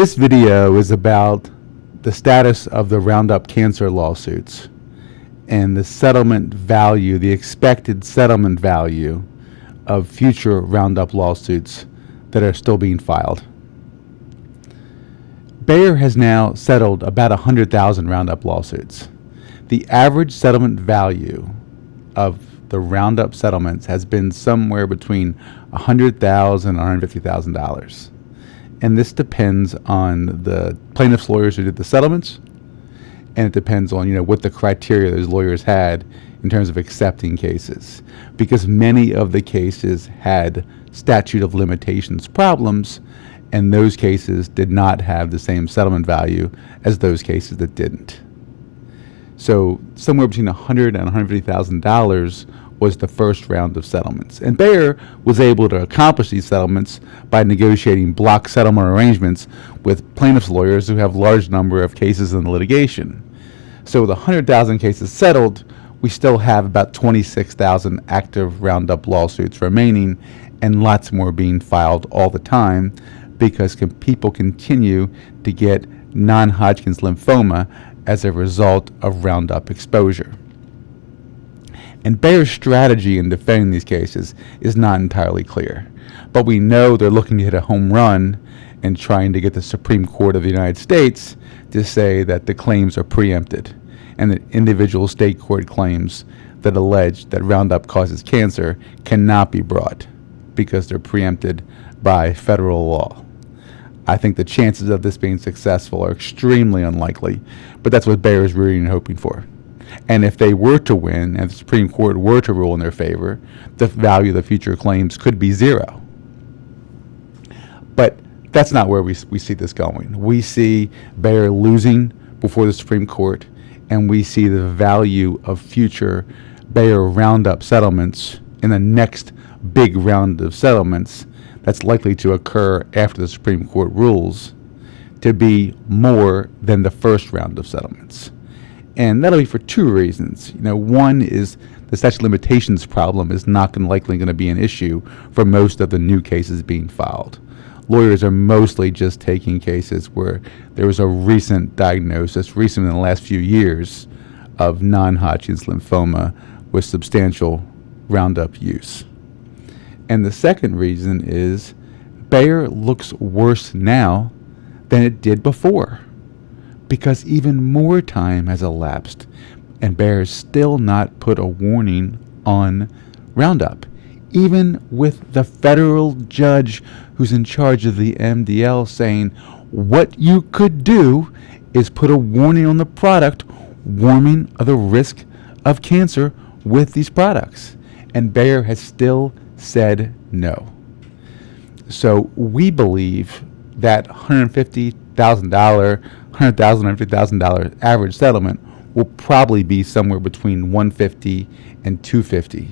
This video is about the status of the Roundup cancer lawsuits and the settlement value, the expected settlement value of future Roundup lawsuits that are still being filed. Bayer has now settled about 100,000 Roundup lawsuits. The average settlement value of the Roundup settlements has been somewhere between $100,000 and $150,000. And this depends on the plaintiff's lawyers who did the settlements, and it depends on what the criteria those lawyers had in terms of accepting cases, because many of the cases had statute of limitations problems, and those cases did not have the same settlement value as those cases that didn't. So somewhere between $100,000 and $150,000 was the first round of settlements. And Bayer was able to accomplish these settlements by negotiating block settlement arrangements with plaintiffs' lawyers who have large number of cases in the litigation. So with 100,000 cases settled, we still have about 26,000 active Roundup lawsuits remaining, and lots more being filed all the time because people continue to get non-Hodgkin's lymphoma as a result of Roundup exposure. And Bayer's strategy in defending these cases is not entirely clear, but we know they're looking to hit a home run and trying to get the Supreme Court of the United States to say that the claims are preempted and that individual state court claims that allege that Roundup causes cancer cannot be brought because they're preempted by federal law. I think the chances of this being successful are extremely unlikely, but that's what Bayer is rooting and hoping for. And if they were to win and the Supreme Court were to rule in their favor, the value of the future claims could be zero. But that's not where we see this going. We see Bayer losing before the Supreme Court, and we see the value of future Bayer Roundup settlements in the next big round of settlements that's likely to occur after the Supreme Court rules to be more than the first round of settlements. And that'll be for two reasons. One is the statute of limitations problem is not likely going to be an issue for most of the new cases being filed. Lawyers are mostly just taking cases where there was a recent diagnosis, recent in the last few years, of non-Hodgkin's lymphoma with substantial Roundup use. And the second reason is Bayer looks worse now than it did before, because even more time has elapsed and Bayer has still not put a warning on Roundup. Even with the federal judge who's in charge of the MDL saying what you could do is put a warning on the product, warning of the risk of cancer with these products. And Bayer has still said no. So we believe that $150,000, $100,000, $150,000 average settlement will probably be somewhere between $150 and $250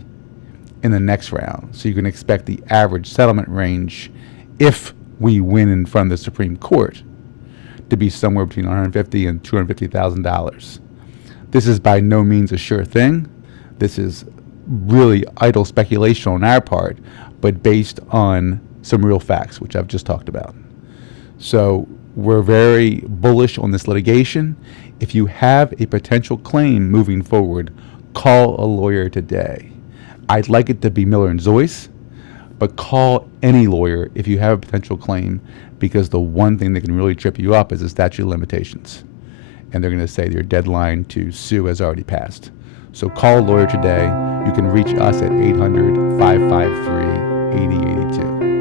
in the next round. So you can expect the average settlement range, if we win in front of the Supreme Court, to be somewhere between $150,000 and $250,000. This is by no means a sure thing. This is really idle speculation on our part, but based on some real facts, which I've just talked about. So we're very bullish on this litigation. If you have a potential claim moving forward, call a lawyer today. I'd like it to be Miller and Zoyce, but call any lawyer if you have a potential claim, because the one thing that can really trip you up is the statute of limitations. And they're going to say your deadline to sue has already passed. So call a lawyer today. You can reach us at 800-553-8082.